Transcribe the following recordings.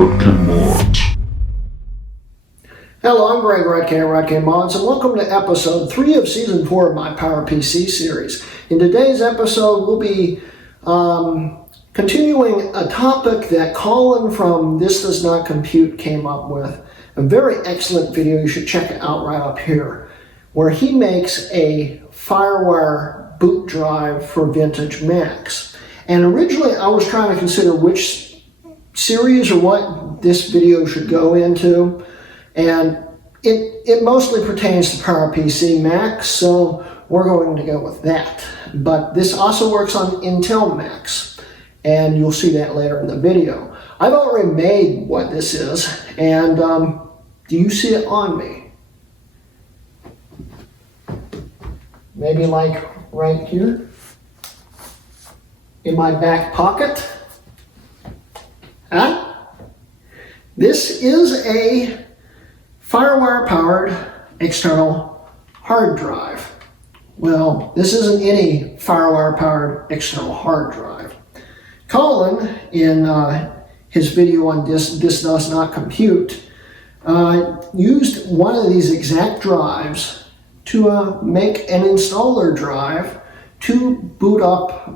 Mods. Hello, I'm Greg Redcat Mods, and welcome to episode 3 of season 4 of my PowerPC series. In today's episode, we'll be continuing a topic that Colin from This Does Not Compute came up with. A very excellent video, you should check it out right up here, where he makes a FireWire boot drive for vintage Macs. And originally I was trying to consider which series or what this video should go into, and it mostly pertains to PowerPC Macs, so we're going to go with that. But this also works on Intel Macs, and you'll see that later in the video. I've already made what this is, and do you see it on me? Maybe like right here in my back pocket. Huh? This is a FireWire powered external hard drive. Well, this isn't any FireWire powered external hard drive. Colin, in his video on This Does Not Compute, used one of these exact drives to make an installer drive to boot up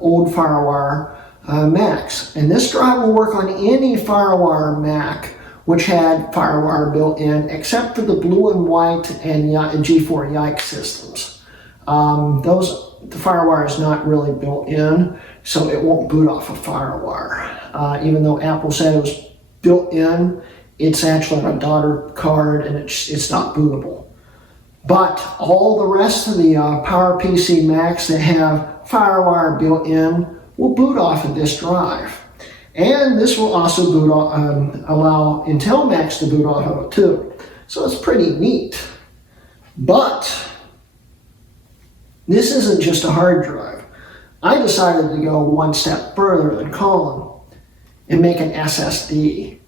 old FireWire Macs. And this drive will work on any FireWire Mac which had FireWire built in, except for the blue and white and G4 Yike systems. The FireWire is not really built in, so it won't boot off of FireWire. Even though Apple said it was built in, it's actually on a daughter card and it's not bootable. But all the rest of the PowerPC Macs that have FireWire built in will boot off of this drive. And this will also boot allow Intel Macs to boot off of it too. So it's pretty neat. But this isn't just a hard drive. I decided to go one step further than Colin and make an SSD.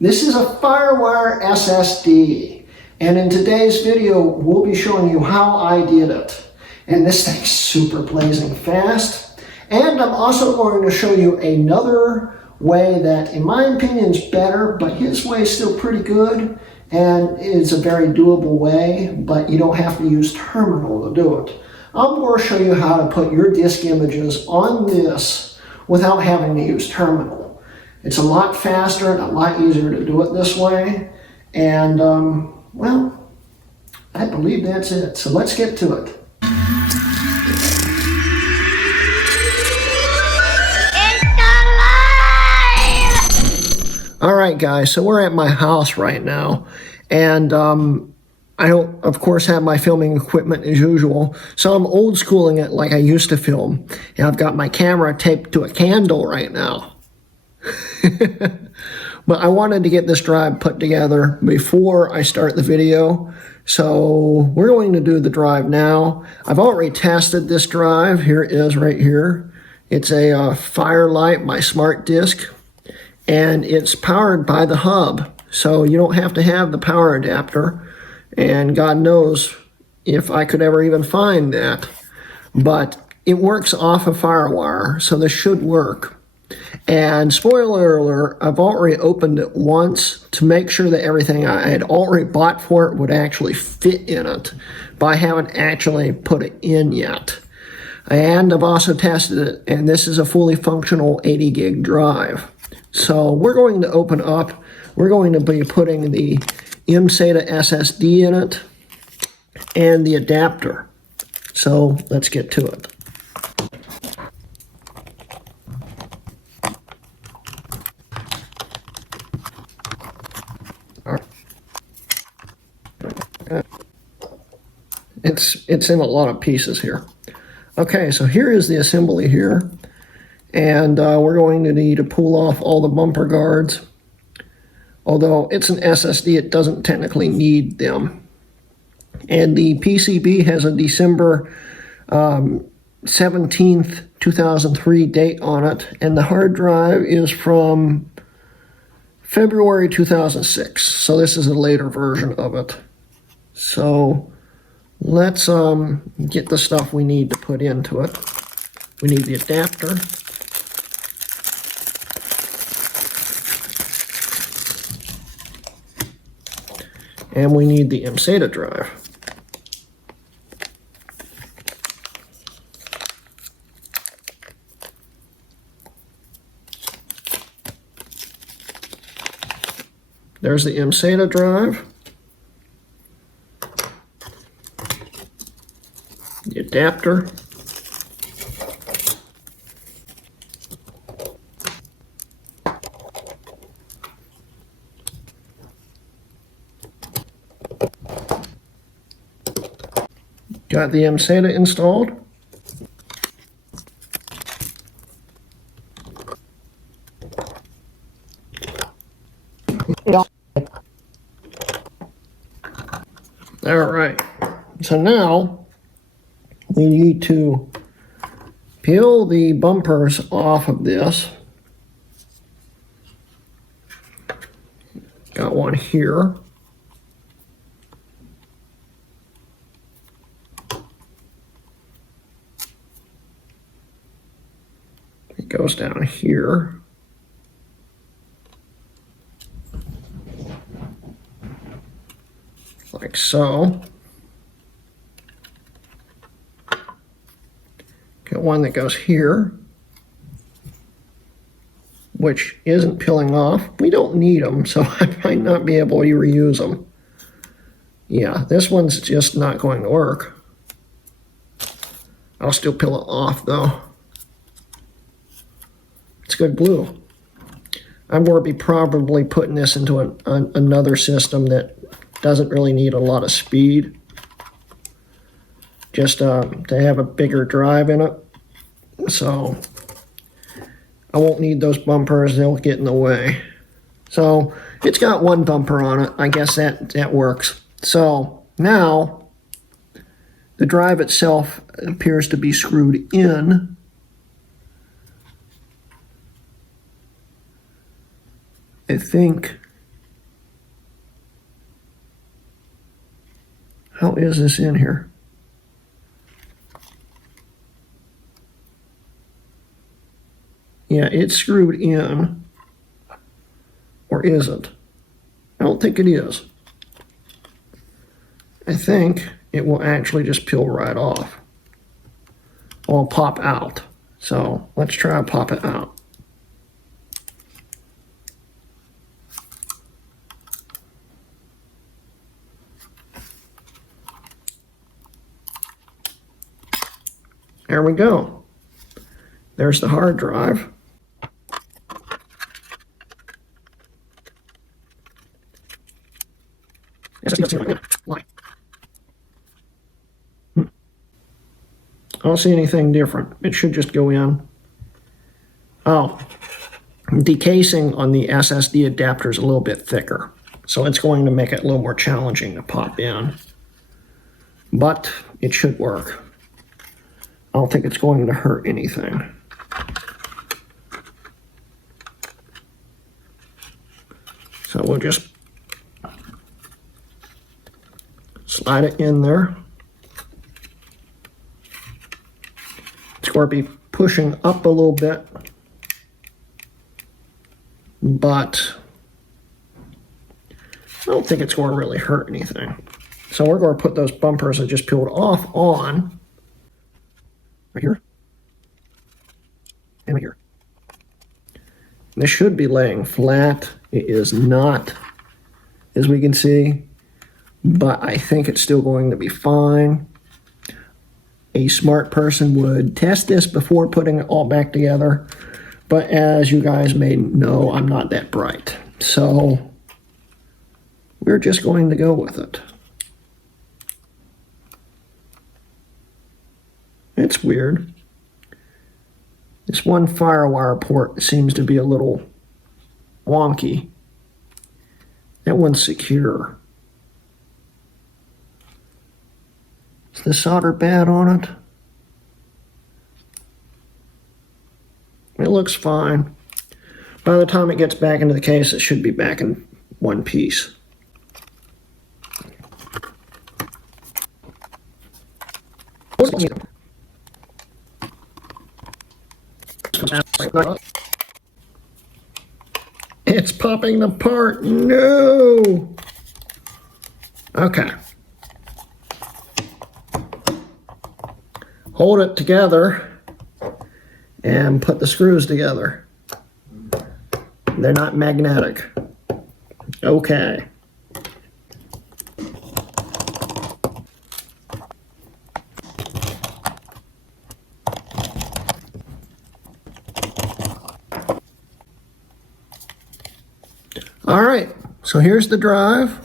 This is a FireWire SSD. And in today's video, we'll be showing you how I did it. And this thing's super blazing fast. And I'm also going to show you another way that, in my opinion, is better, but his way is still pretty good, and it's a very doable way, but you don't have to use terminal to do it. I'm going to show you how to put your disk images on this without having to use terminal. It's a lot faster and a lot easier to do it this way, and well, I believe that's it. So let's get to it. Alright guys, so we're at my house right now, and I don't, of course, have my filming equipment as usual, so I'm old schooling it like I used to film. And I've got my camera taped to a candle right now. But I wanted to get this drive put together before I start the video, so we're going to do the drive now. I've already tested this drive. Here it is right here. It's a Firelight, my smart disk. And it's powered by the hub, so you don't have to have the power adapter, and God knows if I could ever even find that. But it works off of FireWire, so this should work. And spoiler alert, I've already opened it once to make sure that everything I had already bought for it would actually fit in it, but I haven't actually put it in yet. And I've also tested it, and this is a fully functional 80 gig drive. So we're going to open up, we're going to be putting the mSATA SSD in it and the adapter. So let's get to it. It's in a lot of pieces here. Okay, so here is the assembly here. And we're going to need to pull off all the bumper guards. Although it's an SSD, it doesn't technically need them. And the PCB has a December 17th, 2003 date on it. And the hard drive is from February 2006. So this is a later version of it. So let's get the stuff we need to put into it. We need the adapter. And we need the SATA drive. There's the SATA drive. The adapter. Got the SATA installed. All right, so now we need to peel the bumpers off of this. Got one here. It goes down here. Like so. Got one that goes here, which isn't peeling off. We don't need them, so I might not be able to reuse them. Yeah, this one's just not going to work. I'll still peel it off though. It's good glue. I'm going to be probably putting this into another system that doesn't really need a lot of speed. Just to have a bigger drive in it. So I won't need those bumpers, they'll get in the way. So it's got one bumper on it. I guess that works. So now the drive itself appears to be screwed in. I think. How is this in here? Yeah, it's screwed in. Or isn't? I don't think it is. I think it will actually just peel right off. Or pop out. So let's try to pop it out. There we go. There's the hard drive. I don't see anything different. It should just go in. Oh, the casing on the SSD adapter is a little bit thicker, so it's going to make it a little more challenging to pop in. But it should work. I don't think it's going to hurt anything. So we'll just slide it in there. It's going to be pushing up a little bit, but I don't think it's going to really hurt anything. So we're going to put those bumpers that just peeled off on right here and right here. This should be laying flat. It is not, as we can see, but I think it's still going to be fine. A smart person would test this before putting it all back together, but as you guys may know, I'm not that bright. So we're just going to go with it. It's weird. This one FireWire port seems to be a little wonky. That one's secure. Is the solder bad on it? It looks fine. By the time it gets back into the case, it should be back in one piece. It's popping apart. No! Okay. Hold it together and put the screws together. They're not magnetic. Okay. All right, so here's the drive.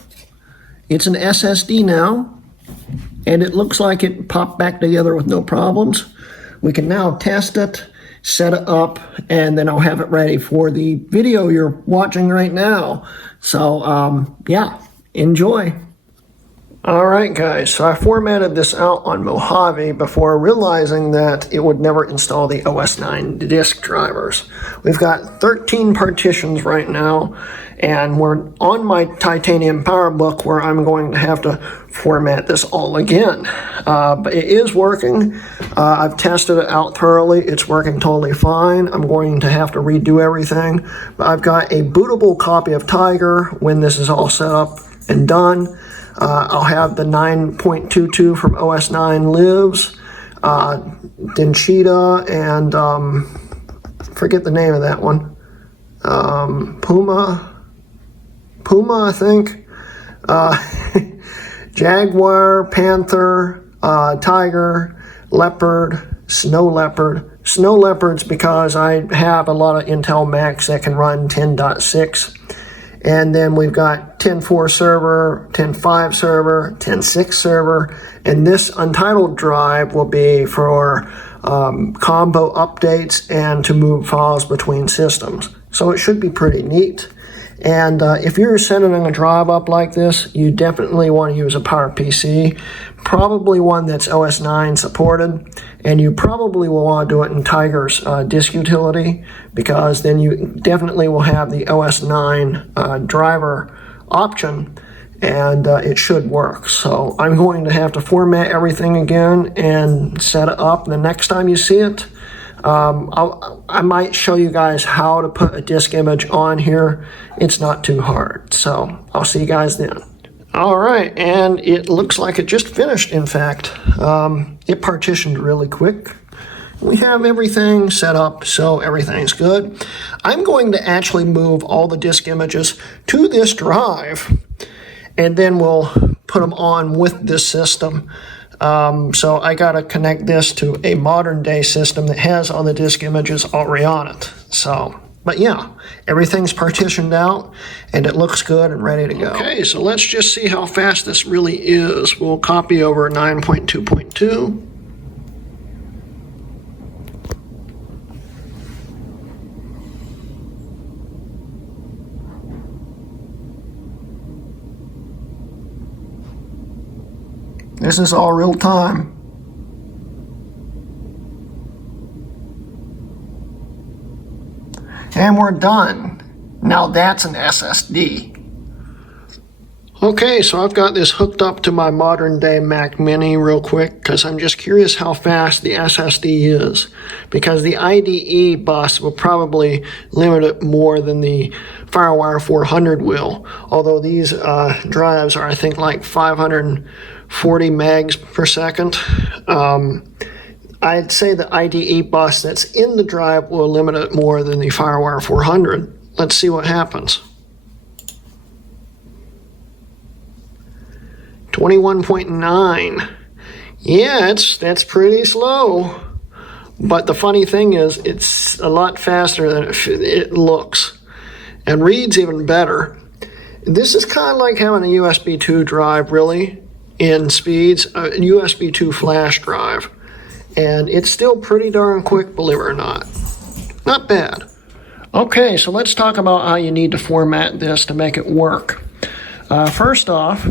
It's an SSD now, and it looks like it popped back together with no problems. We can now test it, set it up, and then I'll have it ready for the video you're watching right now. So, yeah, enjoy. All right, guys, so I formatted this out on Mojave before realizing that it would never install the OS 9 disk drivers. We've got 13 partitions right now, and we're on my titanium PowerBook where I'm going to have to format this all again. But it is working. I've tested it out thoroughly. It's working totally fine. I'm going to have to redo everything. But I've got a bootable copy of Tiger when this is all set up and done. I'll have the 9.22 from OS 9 lives, Denchita, and forget the name of that one. Puma, I think. Jaguar, Panther, Tiger, Leopard, Snow Leopard. Snow Leopard's because I have a lot of Intel Macs that can run 10.6. And then we've got 10.4 server, 10.5 server, 10.6 server, and this untitled drive will be for combo updates and to move files between systems. So it should be pretty neat. And if you're setting a drive up like this, you definitely want to use a PowerPC, probably one that's OS 9 supported, and you probably will want to do it in Tiger's disk utility, because then you definitely will have the OS 9 driver option, and it should work. So I'm going to have to format everything again and set it up. The next time you see it, I might show you guys how to put a disk image on here. It's not too hard. So I'll see you guys then. All right, and it looks like it just finished, in fact. It partitioned really quick. We have everything set up, so everything's good. I'm going to actually move all the disk images to this drive, and then we'll put them on with this system. So I got to connect this to a modern day system that has all the disk images already on it. So, but yeah, everything's partitioned out and it looks good and ready to go. Okay, so let's just see how fast this really is. We'll copy over 9.2.2. This is all real time. And we're done. Now that's an SSD. Okay, so I've got this hooked up to my modern day Mac Mini real quick because I'm just curious how fast the SSD is, because the IDE bus will probably limit it more than the FireWire 400 will, although these drives are, I think, like 540 megs per second. I'd say the IDE bus that's in the drive will limit it more than the FireWire 400. Let's see what happens. 21.9. Yeah, that's pretty slow. But the funny thing is, it's a lot faster than it looks. And reads even better. This is kind of like having a USB 2 drive, really, in speeds, a USB 2 flash drive. And it's still pretty darn quick, believe it or not. Not bad. Okay, so let's talk about how you need to format this to make it work. First off,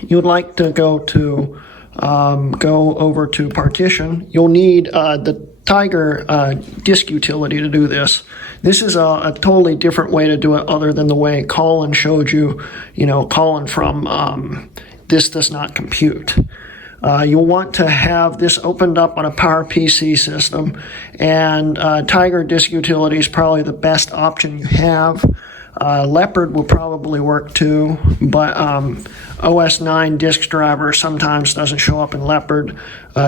you'd like to go over to partition. You'll need the Tiger disk utility to do this. This is a totally different way to do it other than the way Colin showed you, Colin from This Does Not Compute. You'll want to have this opened up on a PowerPC system, and Tiger disk utility is probably the best option you have. Leopard will probably work too, but OS 9 disk driver sometimes doesn't show up in Leopard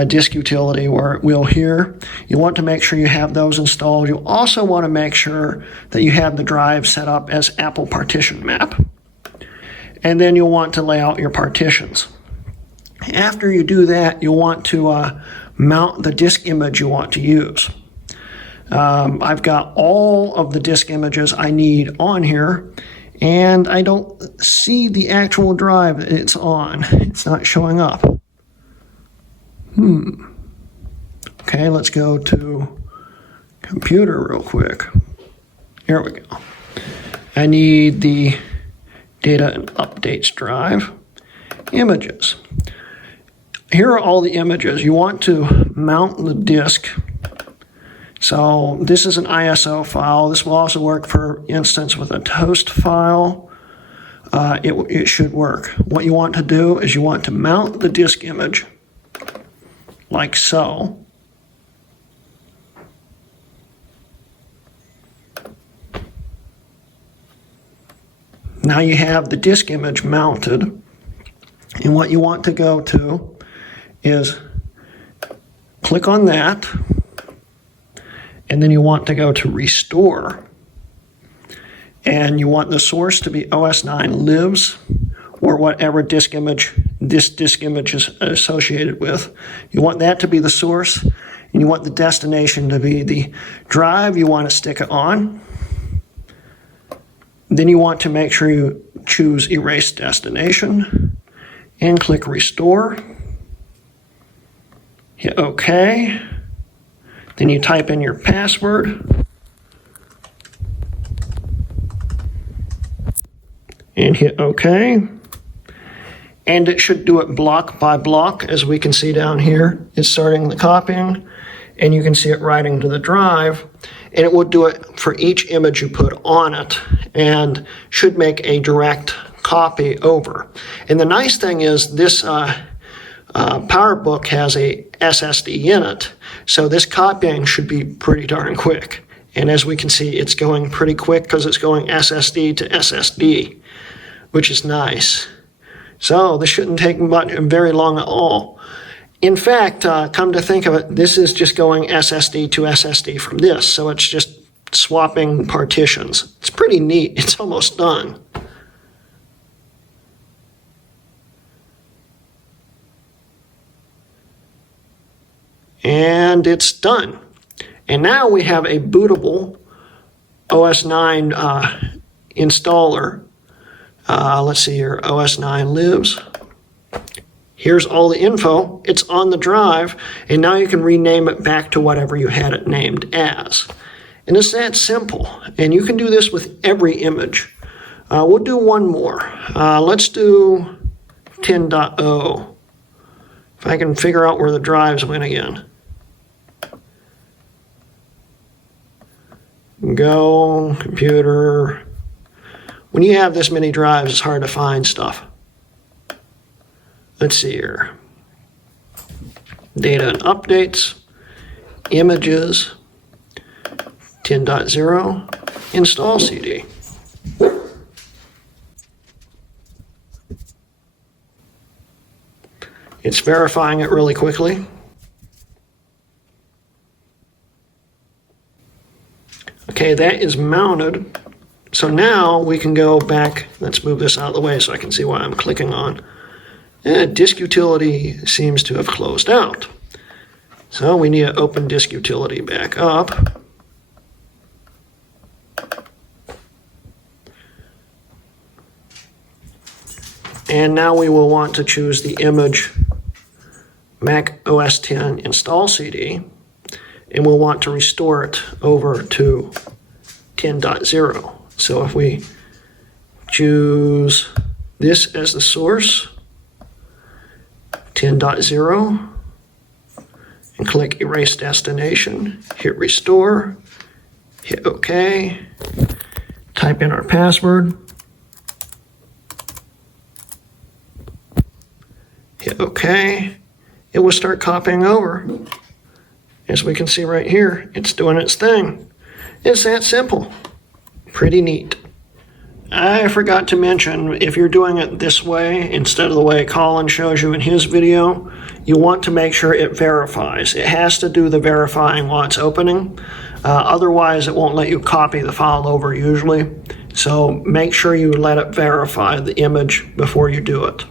disk utility where it will here. You want to make sure you have those installed. You also want to make sure that you have the drive set up as Apple partition map. And then you'll want to lay out your partitions. After you do that, you'll want to mount the disk image you want to use. I've got all of the disk images I need on here, and I don't see the actual drive that it's on. It's not showing up. Okay, let's go to computer real quick. Here we go. I need the data and updates drive. Images. Here are all the images. You want to mount the disk. So this is an ISO file. This will also work, for instance, with a toast file. It should work. What you want to do is you want to mount the disk image like so. Now you have the disk image mounted, and what you want to go to is click on that, and then you want to go to restore, and you want the source to be OS 9 lives or whatever disk image this disk image is associated with. You want that to be the source, and you want the destination to be the drive you want to stick it on. Then you want to make sure you choose erase destination and click restore. Hit OK. Then you type in your password and hit OK. And it should do it block by block, as we can see down here. It's starting the copying, and you can see it writing to the drive. And it will do it for each image you put on it, and should make a direct copy over. And the nice thing is this PowerBook has a SSD in it, so this copying should be pretty darn quick. And as we can see, it's going pretty quick because it's going SSD to SSD, which is nice. So this shouldn't take very long at all. In fact, come to think of it, this is just going SSD to SSD from this, so it's just swapping partitions. It's pretty neat. It's almost done. And it's done. And now we have a bootable OS 9 installer. Let's see here, OS 9 lives. Here's all the info. It's on the drive, and now you can rename it back to whatever you had it named as. And it's that simple. And you can do this with every image. We'll do one more. Let's do 10.0. If I can figure out where the drives went again. Go, computer. When you have this many drives, it's hard to find stuff. Let's see here. Data and updates, images, 10.0, install CD. It's verifying it really quickly. Okay, that is mounted. So now we can go back. Let's move this out of the way so I can see what I'm clicking on. Disk utility seems to have closed out. So we need to open disk utility back up. And now we will want to choose the image Mac OS X install CD, and we'll want to restore it over to 10.0. So if we choose this as the source, 10.0, and click erase destination, hit restore, hit OK, type in our password, hit OK, it will start copying over. As we can see right here, it's doing its thing. It's that simple. Pretty neat. I forgot to mention, if you're doing it this way, instead of the way Colin shows you in his video, you want to make sure it verifies. It has to do the verifying while it's opening. Otherwise, it won't let you copy the file over usually. So make sure you let it verify the image before you do it.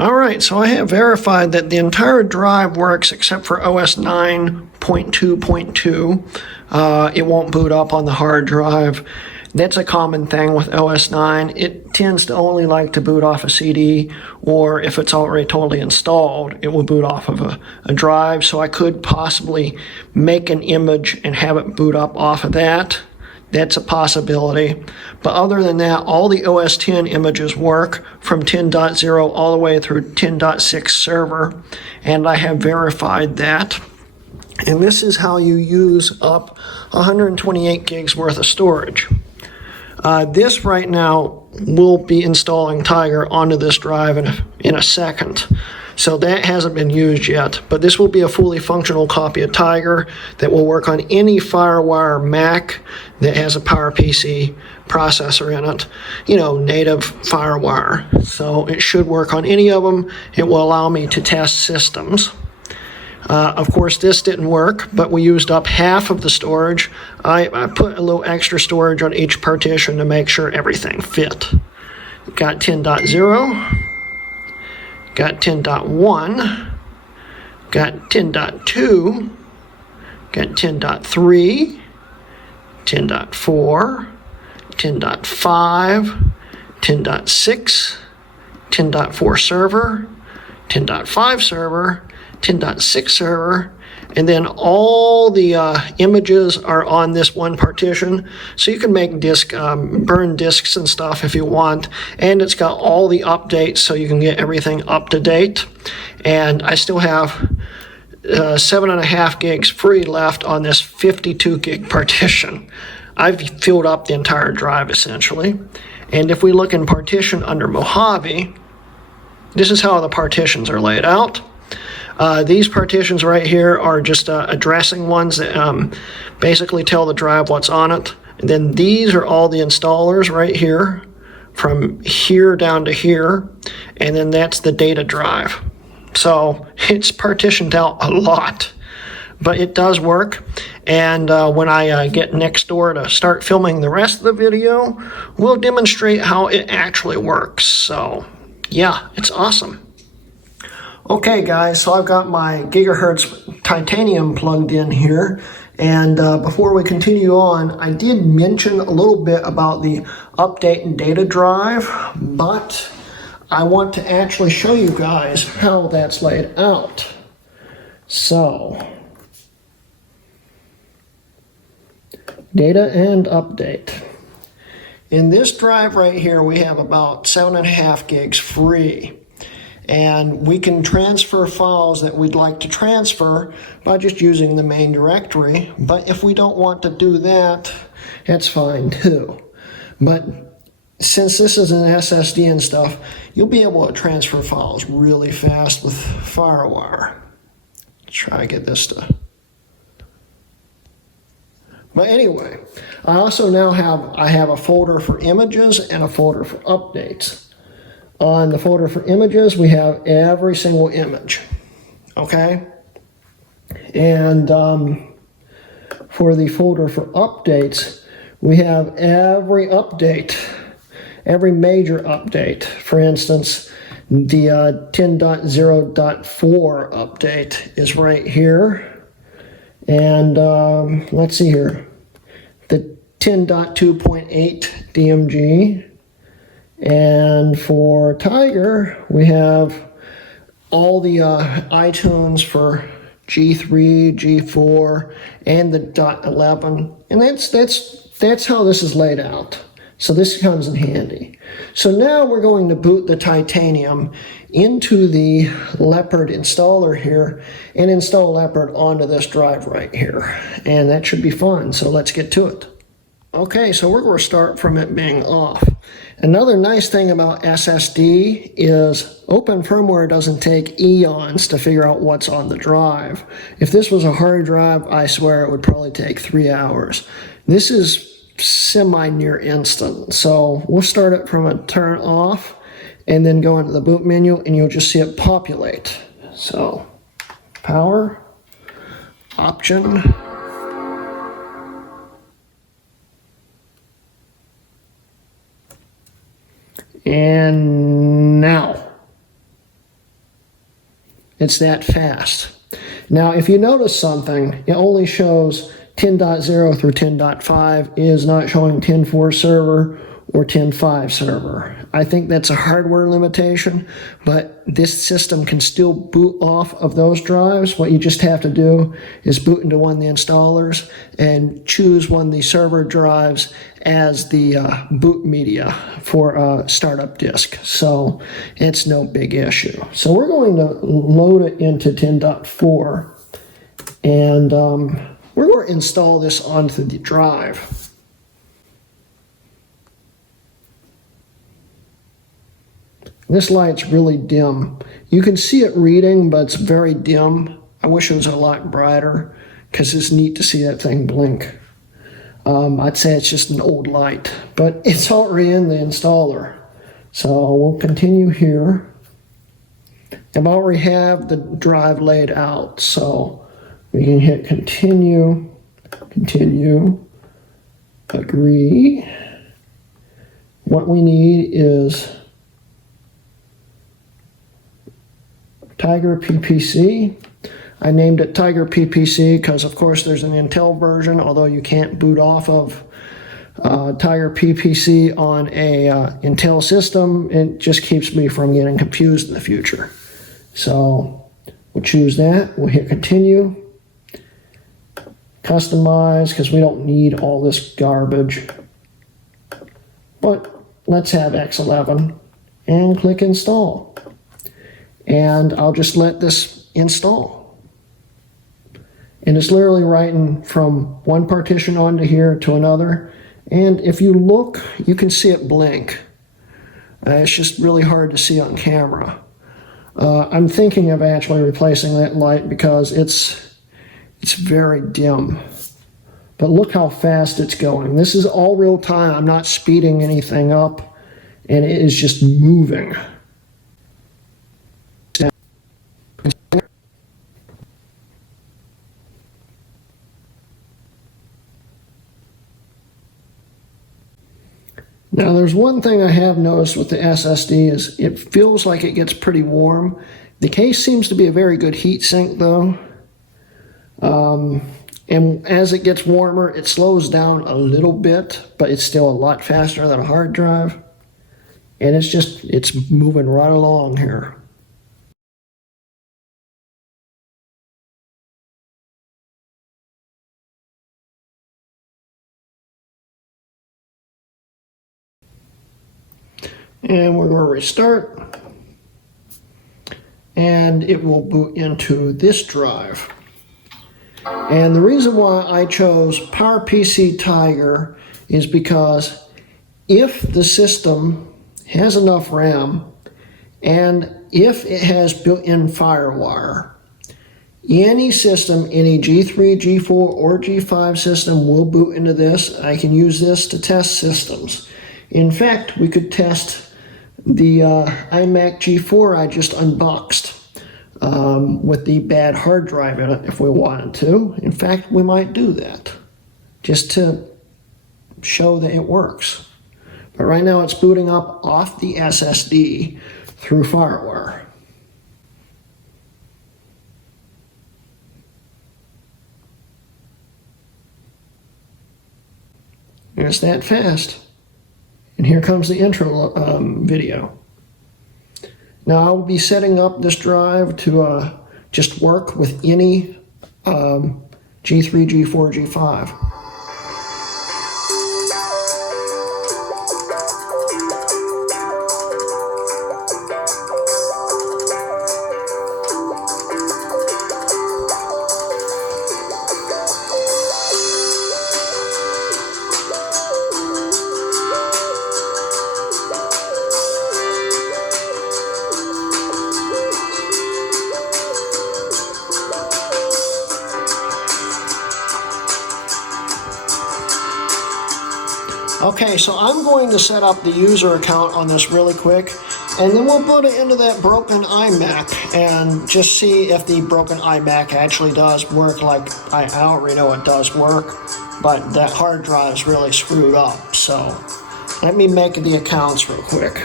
All right, so I have verified that the entire drive works except for OS 9.2.2. It won't boot up on the hard drive. That's a common thing with OS 9. It tends to only like to boot off a CD, or if it's already totally installed, it will boot off of a drive. So I could possibly make an image and have it boot up off of that. That's a possibility. But other than that, all the OS 10 images work from 10.0 all the way through 10.6 server, and I have verified that. And this is how you use up 128 gigs worth of storage. This right now will be installing Tiger onto this drive in a second. So that hasn't been used yet, but this will be a fully functional copy of Tiger that will work on any FireWire Mac that has a PowerPC processor in it, you know, native FireWire. So it should work on any of them. It will allow me to test systems. Of course, this didn't work, but we used up half of the storage. I put a little extra storage on each partition to make sure everything fit. Got 10.0, got 10.1, got 10.2, got 10.3, 10.4, 10.5, 10.6, 10.4 server, 10.5 server, 10.6 server, and then all the images are on this one partition, so you can make burn disks and stuff if you want, and it's got all the updates so you can get everything up to date. And I still have 7.5 gigs free left on this 52 gig partition. I've filled up the entire drive essentially. And if we look in partition under Mojave, this is how the partitions are laid out. These partitions right here are just addressing ones that basically tell the drive what's on it. And then these are all the installers right here, from here down to here. And then that's the data drive. So it's partitioned out a lot, but it does work. And when I get next door to start filming the rest of the video, we'll demonstrate how it actually works. So yeah, it's awesome. Okay guys, so I've got my gigahertz titanium plugged in here, and before we continue on, I did mention a little bit about the update and data drive, but I want to actually show you guys how that's laid out. So, data and update. In this drive right here, we have about 7.5 gigs free. And we can transfer files that we'd like to transfer by just using the main directory. But if we don't want to do that, that's fine too. But since this is an SSD and stuff, you'll be able to transfer files really fast with FireWire. Let's try to get this to... But anyway, I also now have a folder for images and a folder for updates. On the folder for images, we have every single image, okay? And for the folder for updates, we have every update, every major update. For instance, the 10.0.4 update is right here. And let's see here, the 10.2.8 DMG. And for Tiger, we have all the iTunes for G3, G4, and the .11. And that's how this is laid out. So this comes in handy. So now we're going to boot the Titanium into the Leopard installer here and install Leopard onto this drive right here. And that should be fun, so let's get to it. Okay, so we're going to start from it being off. Another nice thing about SSD is open firmware doesn't take eons to figure out what's on the drive. If this was a hard drive, I swear it would probably take 3 hours. This is semi-near instant. So we'll start it from a turn off and then go into the boot menu and you'll just see it populate. So power, option, and now. It's that fast. Now, if you notice something, it only shows 10.0 through 10.5. It is not showing 10.4 server or 10.5 server. I think that's a hardware limitation, but this system can still boot off of those drives. What you just have to do is boot into one of the installers and choose one of the server drives as the boot media for a startup disk. So it's no big issue. So we're going to load it into 10.4 and we're going to install this onto the drive. This light's really dim. You can see it reading, but it's very dim. I wish it was a lot brighter because it's neat to see that thing blink. I'd say it's just an old light, but it's already in the installer. So we'll continue here. I already have the drive laid out, so we can hit continue, continue, agree. What we need is Tiger PPC. I named it Tiger PPC because, of course, there's an Intel version, although you can't boot off of Tiger PPC on a Intel system. It just keeps me from getting confused in the future. So we'll choose that. We'll hit continue. Customize, because we don't need all this garbage. But let's have X11 and click install. And I'll just let this install. And it's literally writing from one partition onto here to another. And if you look, you can see it blink. It's just really hard to see on camera. I'm thinking of actually replacing that light because it's very dim. But look how fast it's going. This is all real time. I'm not speeding anything up. And it is just moving. Now there's one thing I have noticed with the SSD is it feels like it gets pretty warm. The case seems to be a very good heat sink though. And as it gets warmer, it slows down a little bit, but it's still a lot faster than a hard drive. And it's moving right along here. And we're going to restart. And it will boot into this drive. And the reason why I chose PowerPC Tiger is because if the system has enough RAM and if it has built-in FireWire, any system, any G3, G4, or G5 system will boot into this. I can use this to test systems. In fact, we could test the iMac G4 I just unboxed with the bad hard drive in it if we wanted to. In fact, we might do that just to show that it works. But right now it's booting up off the SSD through FireWire. And it's that fast. And here comes the intro video. Now I'll be setting up this drive to just work with any G3, G4, G5. Okay, so I'm going to set up the user account on this really quick, and then we'll put it into that broken iMac and just see if the broken iMac actually does work. Like, I already know it does work, but that hard drive is really screwed up. So let me make the accounts real quick.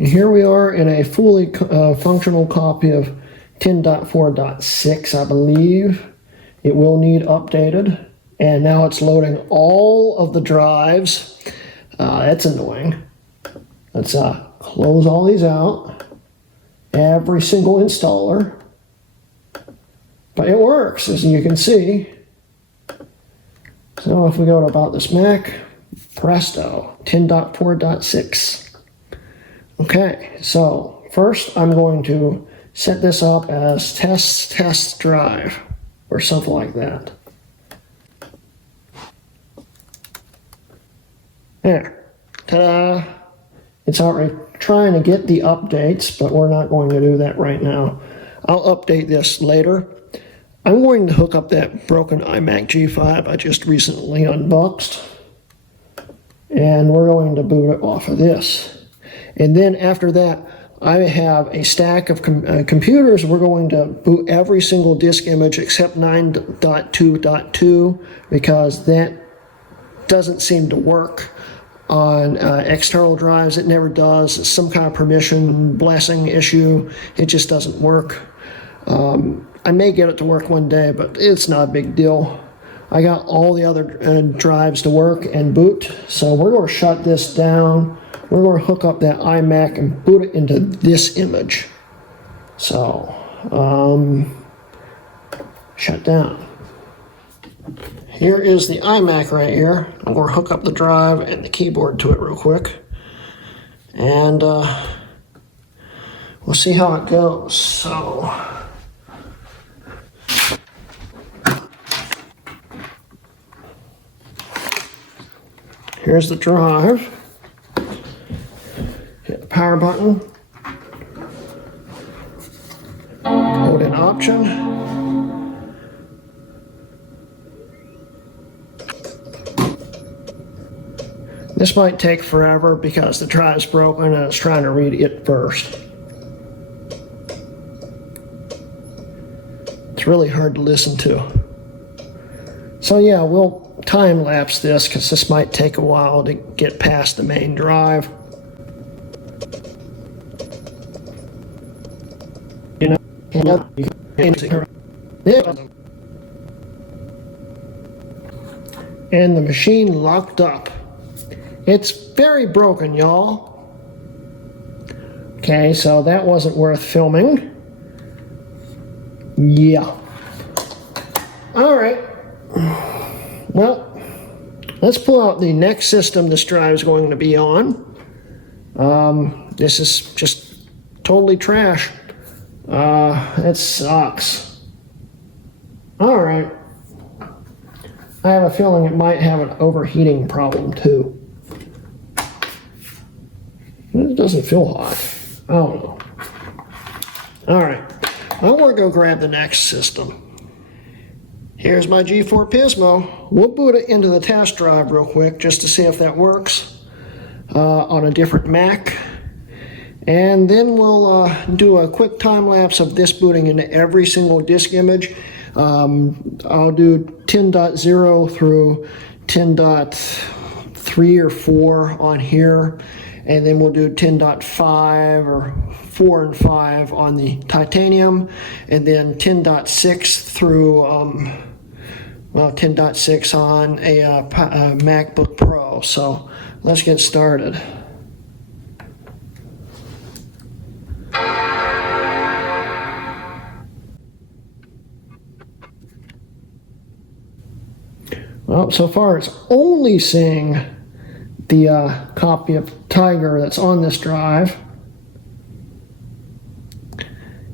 Here we are in a fully functional copy of 10.4.6, I believe. It will need updated. And now it's loading all of the drives. That's annoying. Let's close all these out. Every single installer. But it works, as you can see. So if we go to About This Mac, presto, 10.4.6. Okay, so first I'm going to set this up as test drive or something like that. There, ta-da! It's already trying to get the updates, but we're not going to do that right now. I'll update this later. I'm going to hook up that broken iMac G5 I just recently unboxed, and we're going to boot it off of this. And then after that, I have a stack of computers. We're going to boot every single disk image except 9.2.2 because that doesn't seem to work on external drives. It never does. It's some kind of permission blessing issue. It just doesn't work. I may get it to work one day, but it's not a big deal. I got all the other drives to work and boot, so we're going to shut this down. We're going to hook up that iMac and boot it into this image. So, shut down. Here is the iMac right here. I'm going to hook up the drive and the keyboard to it real quick. And we'll see how it goes. So, here's the drive. Hit the power button. Hold in option. This might take forever because the drive's broken and it's trying to read it first. It's really hard to listen to. So yeah, we'll time lapse this because this might take a while to get past the main drive. You know, and the machine locked up. It's very broken, y'all. Okay, so that wasn't worth filming. Yeah. All right. Well, let's pull out the next system this drive is going to be on. This is just totally trash. It sucks. All right. I have a feeling it might have an overheating problem too. It doesn't feel hot. I don't know. All right. I'm going to go grab the next system. Here's my G4 Pismo. We'll boot it into the test drive real quick just to see if that works on a different Mac. And then we'll do a quick time lapse of this booting into every single disk image. I'll do 10.0 through 10.3 or 4 on here. And then we'll do 10.5 or 4 and 5 on the titanium. And then 10.6 through, 10.6 on a MacBook Pro. So let's get started. Well, so far it's only seeing the copy of Tiger that's on this drive.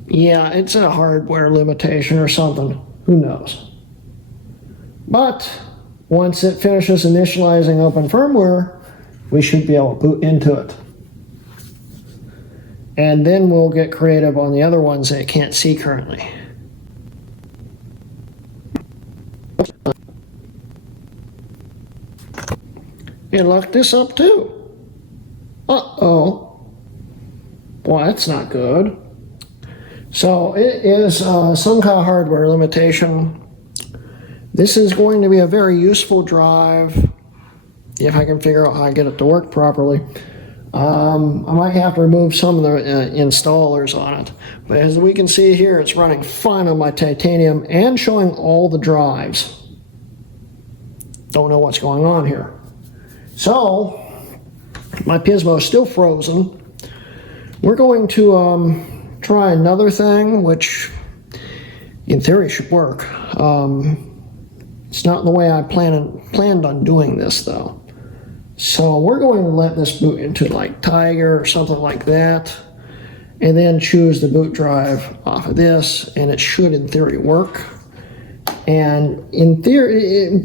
Yeah, it's a hardware limitation or something. Who knows? But once it finishes initializing open firmware, we should be able to boot into it. And then we'll get creative on the other ones that I can't see currently. You locked this up too. Uh-oh. Well, that's not good. So it is some kind of hardware limitation. This is going to be a very useful drive if I can figure out how to get it to work properly. I might have to remove some of the installers on it. But as we can see here, it's running fine on my titanium and showing all the drives. Don't know what's going on here. So, my Pismo is still frozen. We're going to try another thing, which in theory should work. It's not the way I planned on doing this though. So we're going to let this boot into like Tiger or something like that, and then choose the boot drive off of this, and it should in theory work. And in theory,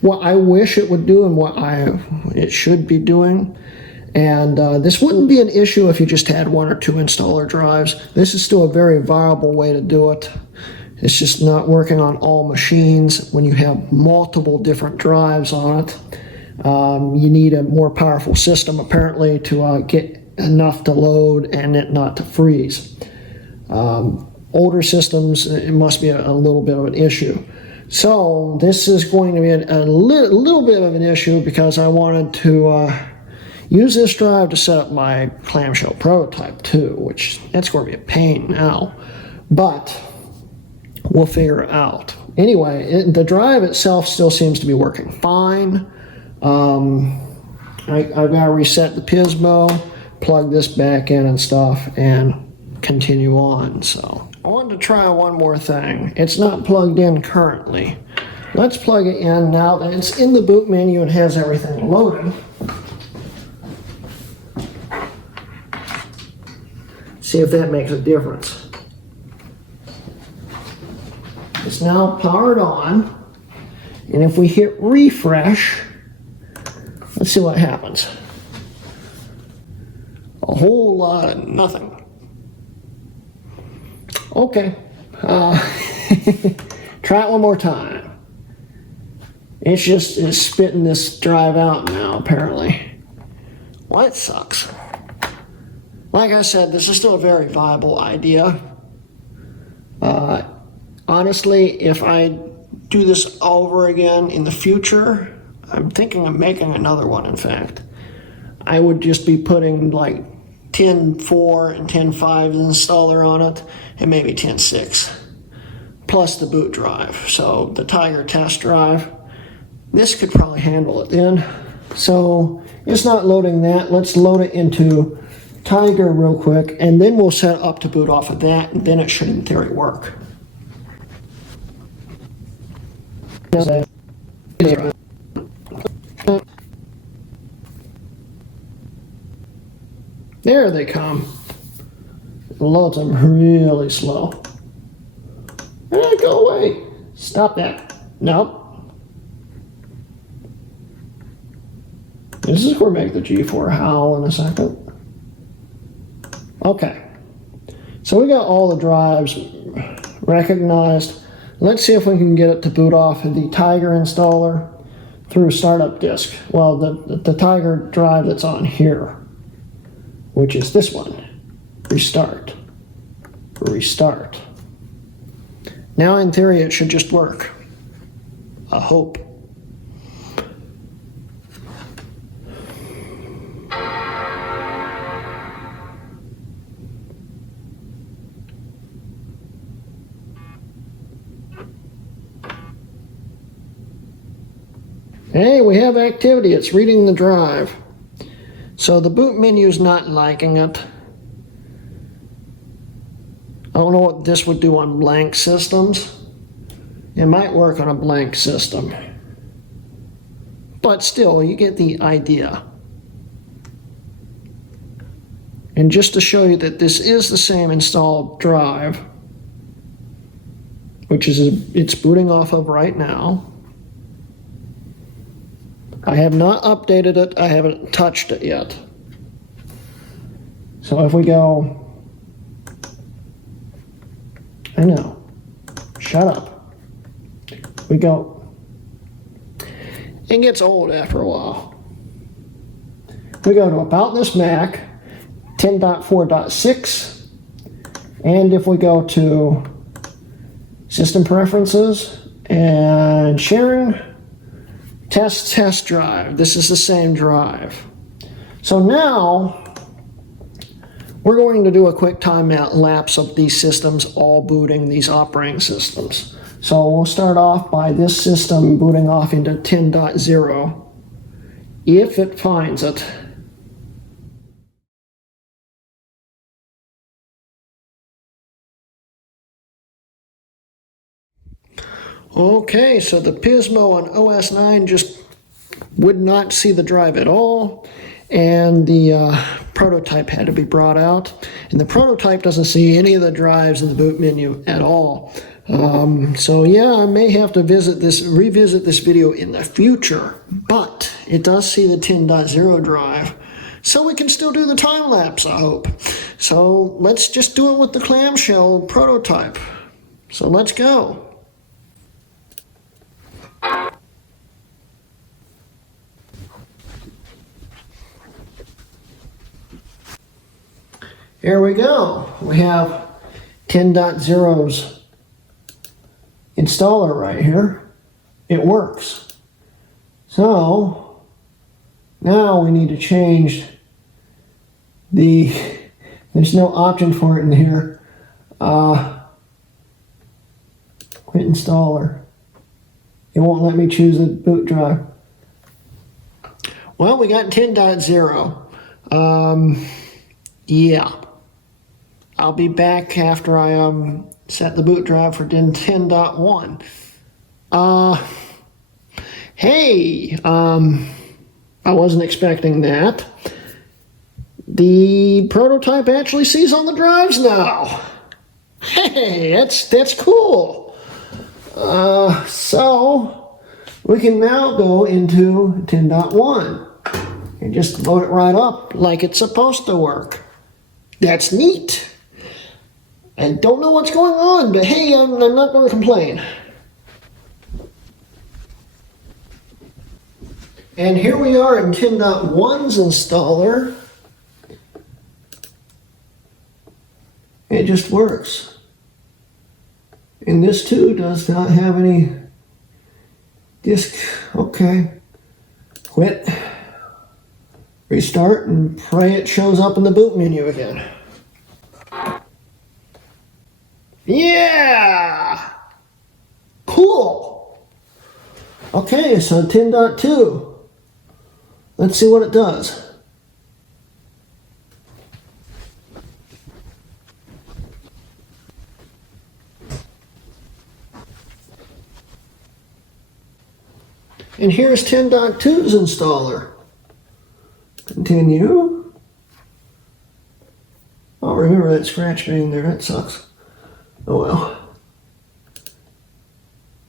what I wish it would do and what it should be doing. And this wouldn't be an issue if you just had one or two installer drives. This is still a very viable way to do it. It's just not working on all machines. When you have multiple different drives on it, you need a more powerful system apparently to get enough to load and it not to freeze. Older systems, it must be a little bit of an issue. So this is going to be a little bit of an issue because I wanted to use this drive to set up my clamshell prototype too, which that's going to be a pain now, but we'll figure it out. Anyway, the drive itself still seems to be working fine. I've got to reset the Pismo, plug this back in and stuff, and continue on. So I wanted to try one more thing. It's not plugged in currently. Let's plug it in now that it's in the boot menu and has everything loaded. See if that makes a difference. It's now powered on, and if we hit refresh, let's see what happens. A whole lot of nothing. Okay, try it one more time. It's spitting this drive out now, apparently. Well, that sucks. Like I said, this is still a very viable idea. Honestly, if I do this over again in the future, I'm thinking of making another one, in fact. I would just be putting like 10.4 and 10.5 installer on it, and maybe 10.6, plus the boot drive. So the Tiger test drive, this could probably handle it then. So it's not loading that. Let's load it into Tiger real quick, and then we'll set up to boot off of that, and then it should in theory work. There they come. It loads them really slow. Go away. Stop that. Nope. This is where we make the G4 howl in a second. Okay. So we got all the drives recognized. Let's see if we can get it to boot off of the Tiger installer through startup disk. Well, the Tiger drive that's on here, which is this one. Restart. Restart. Now in theory it should just work. I hope. Hey, we have activity. It's reading the drive. So the boot menu is not liking it. I don't know what this would do on blank systems. It might work on a blank system. But still, you get the idea. And just to show you that this is the same installed drive, which is it's booting off of right now. I have not updated it. I haven't touched it yet. So if we go, I know, shut up. We go, it gets old after a while. We go to About This Mac, 10.4.6, and if we go to System Preferences and Sharing, Test Drive, this is the same drive. So now, we're going to do a quick time lapse of these systems all booting these operating systems. So we'll start off by this system booting off into 10.0, if it finds it. Okay, so the Pismo on OS 9 just would not see the drive at all, and the prototype had to be brought out, and the prototype doesn't see any of the drives in the boot menu at all. So yeah, I may have to revisit this video in the future, but it does see the 10.0 drive, so we can still do the time lapse, I hope. So let's just do it with the clamshell prototype. So let's go. Here we go. We have 10.0's installer right here. It works. So now we need to change there's no option for it in here. Quit installer. It won't let me choose a boot drive. Well, we got 10.0. Yeah. I'll be back after I set the boot drive for 10.1. Hey, I wasn't expecting that. The prototype actually sees on the drives now. Hey, that's cool. So we can now go into 10.1 and just load it right up like it's supposed to work. That's neat. I don't know what's going on, but hey, I'm not going to complain. And here we are in 10.1's installer. It just works. And this too does not have any disk. Okay. Quit. Restart and pray it shows up in the boot menu again. Yeah! Cool! Okay, so 10.2. Let's see what it does. And here's 10.2's installer. Continue. Oh, remember that scratch being there, that sucks. Oh well.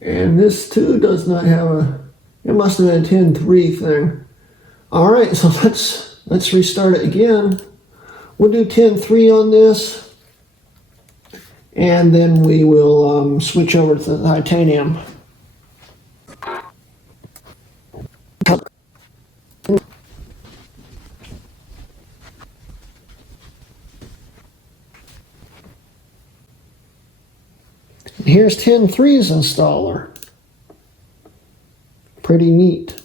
And this too does not have it must have been a 10.3 thing. Alright, so let's restart it again. We'll do 10.3 on this. And then we will switch over to the titanium. Here's 10.3's installer. Pretty neat.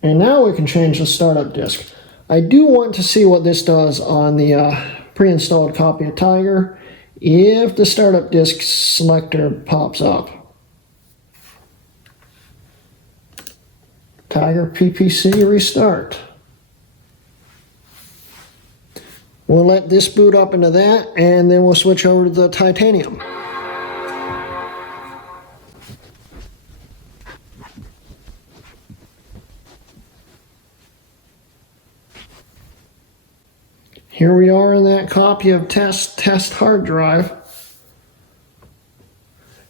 And now we can change the startup disk. I do want to see what this does on the pre-installed copy of Tiger if the startup disk selector pops up. Tiger PPC restart. We'll let this boot up into that, and then we'll switch over to the titanium. Here we are in that copy of test hard drive.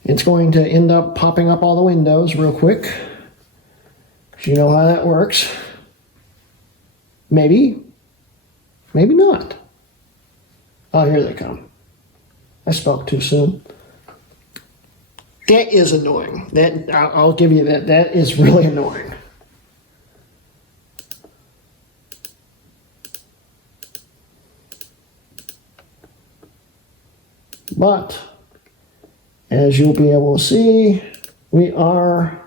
It's going to end up popping up all the windows real quick. You know how that works. Maybe, maybe not. Oh, here they come. I spoke too soon. That is annoying. That I'll give you that. That is really annoying. But as you'll be able to see, we are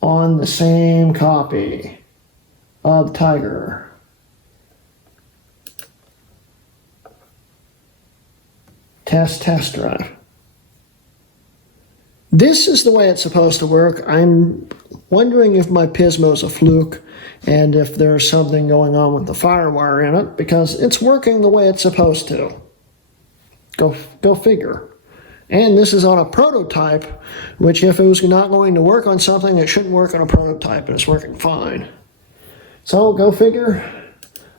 on the same copy of Tiger. Test drive. This is the way it's supposed to work. I'm wondering if my Pismo is a fluke and if there's something going on with the FireWire in it, because it's working the way it's supposed to. Go figure. And this is on a prototype, which if it was not going to work on something, it shouldn't work on a prototype, and it's working fine. So go figure.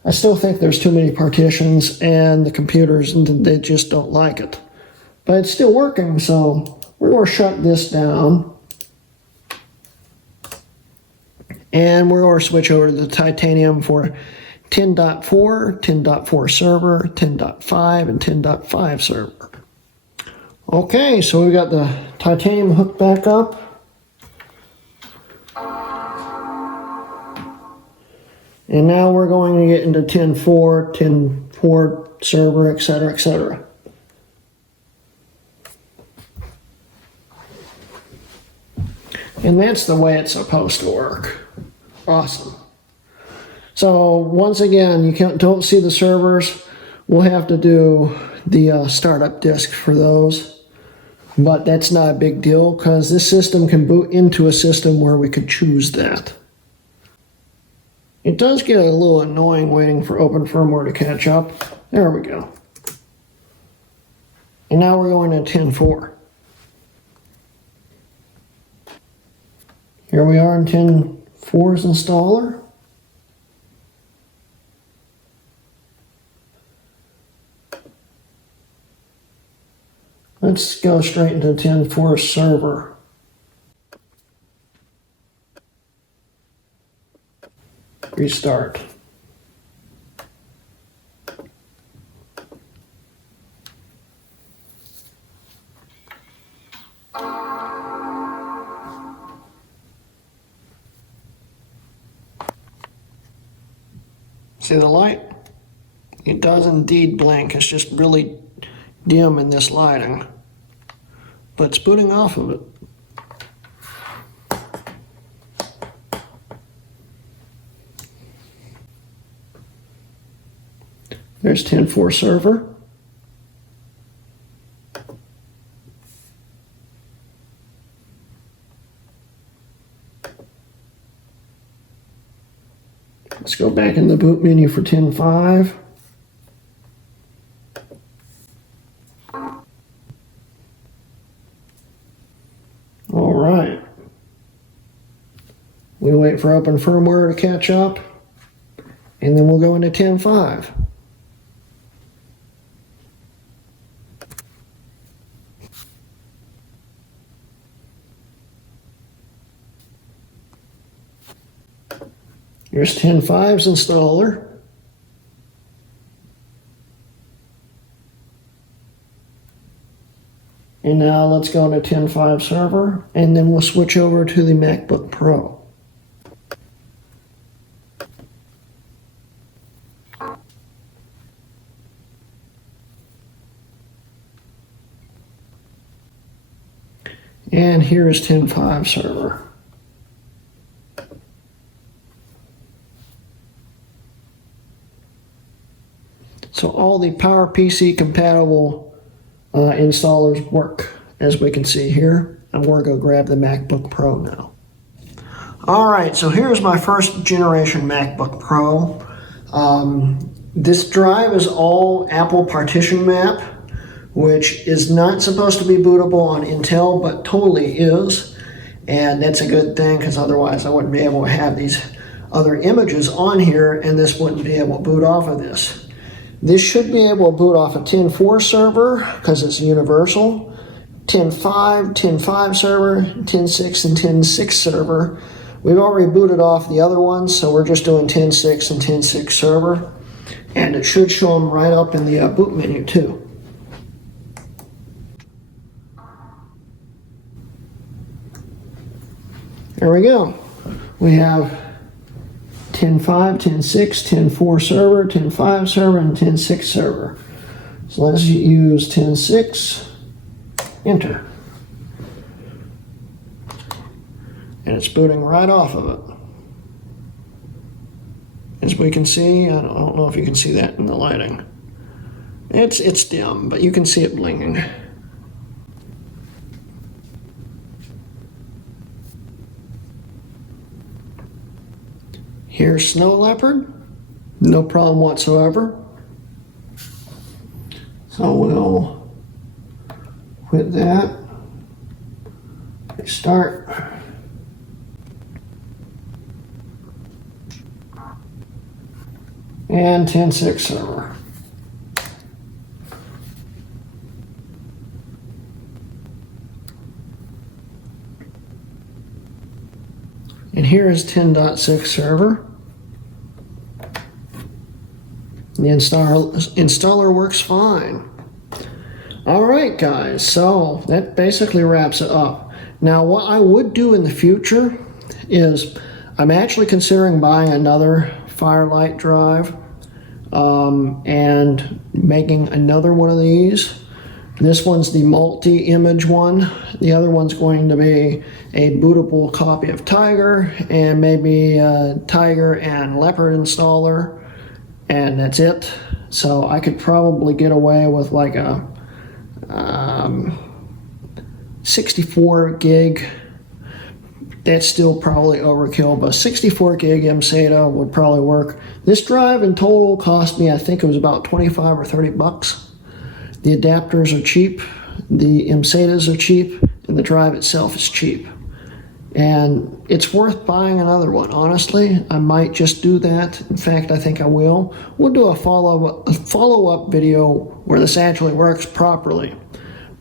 I still think there's too many partitions, and the computers, they just don't like it. But it's still working, so we're going to shut this down. And we're going to switch over to the titanium for 10.4, 10.4 server, 10.5, and 10.5 server. Okay, so we've got the titanium hooked back up. And now we're going to get into 10.4, 10.4 server, etc., etc. And that's the way it's supposed to work. Awesome. So once again, you don't see the servers. We'll have to do the startup disk for those. But that's not a big deal because this system can boot into a system where we could choose that. It does get a little annoying waiting for open firmware to catch up. There we go. And now we're going to 10.4. Here we are in 10.4's installer. Let's go straight into 10.4 server. Restart. See the light? It does indeed blink. It's just really dim in this lighting. But it's booting off of it. There's 10.4 server. Let's go back in the boot menu for 10.5. All right. We wait for open firmware to catch up, and then we'll go into 10.5. Here's 10.5's installer. And now let's go to 10.5 server, and then we'll switch over to the MacBook Pro. And here is 10.5 server. So all the PowerPC compatible installers work, as we can see here. I'm going to go grab the MacBook Pro now. Alright, so here's my first generation MacBook Pro. This drive is all Apple partition map, which is not supposed to be bootable on Intel, but totally is. And that's a good thing, because otherwise I wouldn't be able to have these other images on here, and this wouldn't be able to boot off of this. This should be able to boot off a 10.4 server, because it's universal. 10.5, 10.5 server, 10.6, and 10.6 server. We've already booted off the other ones, so we're just doing 10.6 and 10.6 server. And it should show them right up in the boot menu too. There we go. We have 10.5, 10.6, 10.4 server, 10.5 server, and 10.6 server. So let's use 10.6, enter. And it's booting right off of it. As we can see, I don't know if you can see that in the lighting. It's dim, but you can see it blinking. Here's Snow Leopard, no problem whatsoever. So we'll quit that, restart. And 10.6 server. And here is 10.6 server. The installer works fine. All right, guys, so that basically wraps it up. Now, what I would do in the future is I'm actually considering buying another Firelight drive and making another one of these. This one's the multi-image one. The other one's going to be a bootable copy of Tiger and maybe a Tiger and Leopard installer, and that's it. So I could probably get away with like a 64 gig. That's still probably overkill, but 64 gig SATA would probably work. This drive in total cost me, I think it was about 25 or 30 bucks. The adapters are cheap, the SATAs are cheap, and the drive itself is cheap. And it's worth buying another one. Honestly, I might just do that. In fact, I think I will. We'll do a follow-up video where this actually works properly.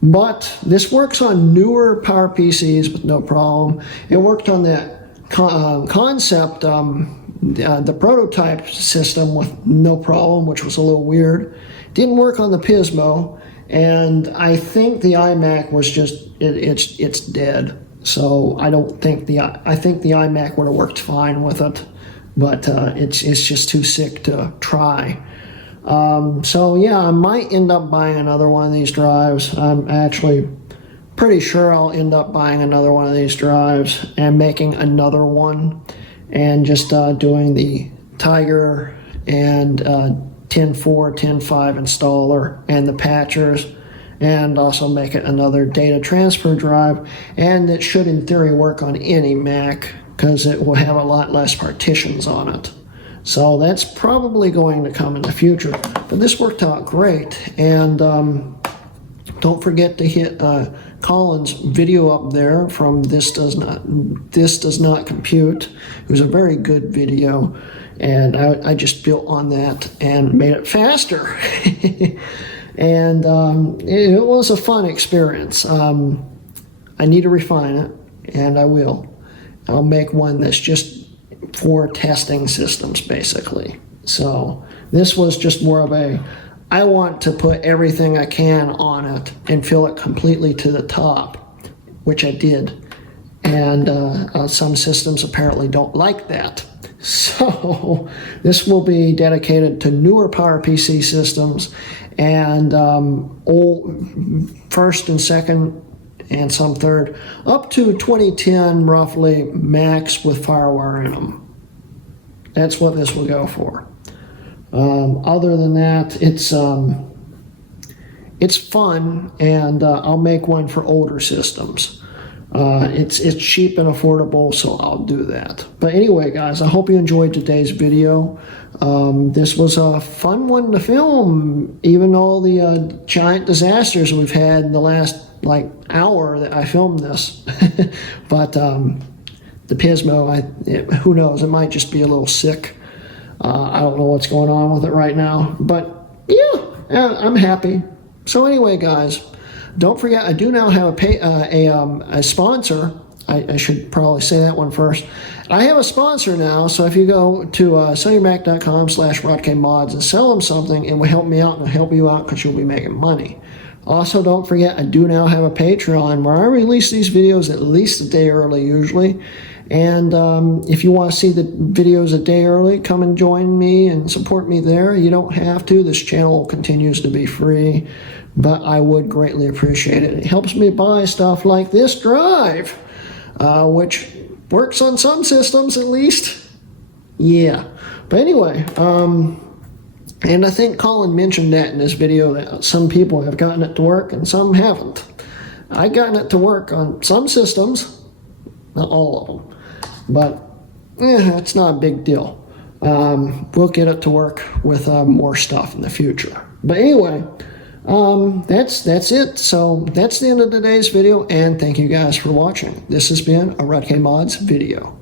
But this works on newer PowerPCs with no problem. It worked on that concept, the prototype system with no problem, which was a little weird. Didn't work on the Pismo, and I think the iMac was just, it's dead. So I think the iMac would have worked fine with it, but it's just too sick to try. So yeah, I might end up buying another one of these drives. I'm actually pretty sure I'll end up buying another one of these drives and making another one, and just doing the Tiger and 10.4, 10.5 installer and the patchers, and also make it another data transfer drive. And it should in theory work on any Mac because it will have a lot less partitions on it. So that's probably going to come in the future. But this worked out great. And don't forget to hit Colin's video up there from This Does Not Compute. It was a very good video, and I just built on that and made it faster. And it was a fun experience. I need to refine it, and I will. I'll make one that's just for testing systems, basically. So this was just more of I want to put everything I can on it and fill it completely to the top, which I did. And some systems apparently don't like that. So this will be dedicated to newer PowerPC systems and old first and second and some third, up to 2010 roughly Macs with FireWire in them. That's what this will go for. Other than that, it's fun, and I'll make one for older systems. It's cheap and affordable, so I'll do that. But anyway, guys, I hope you enjoyed today's video. This was a fun one to film, even all the giant disasters we've had in the last hour that I filmed this. But the Pismo, who knows, it might just be a little sick. I don't know what's going on with it right now, but yeah, I'm happy. So anyway, guys, don't forget, I do now have a sponsor. I should probably say that one first. I have a sponsor now, so if you go to sellyourmac.com/RodKMods and sell them something, it will help me out and it'll help you out because you'll be making money. Also, don't forget, I do now have a Patreon where I release these videos at least a day early usually. And if you want to see the videos a day early, come and join me and support me there. You don't have to. This channel continues to be free, but I would greatly appreciate it. It helps me buy stuff like this drive, which works on some systems at least. Yeah. But anyway, and I think Colin mentioned that in this video, that some people have gotten it to work and some haven't. I've gotten it to work on some systems, not all of them, but it's not a big deal. We'll get it to work with more stuff in the future. But anyway, that's it. So that's the end of today's video, and thank you guys for watching. This has been a RodKMods video.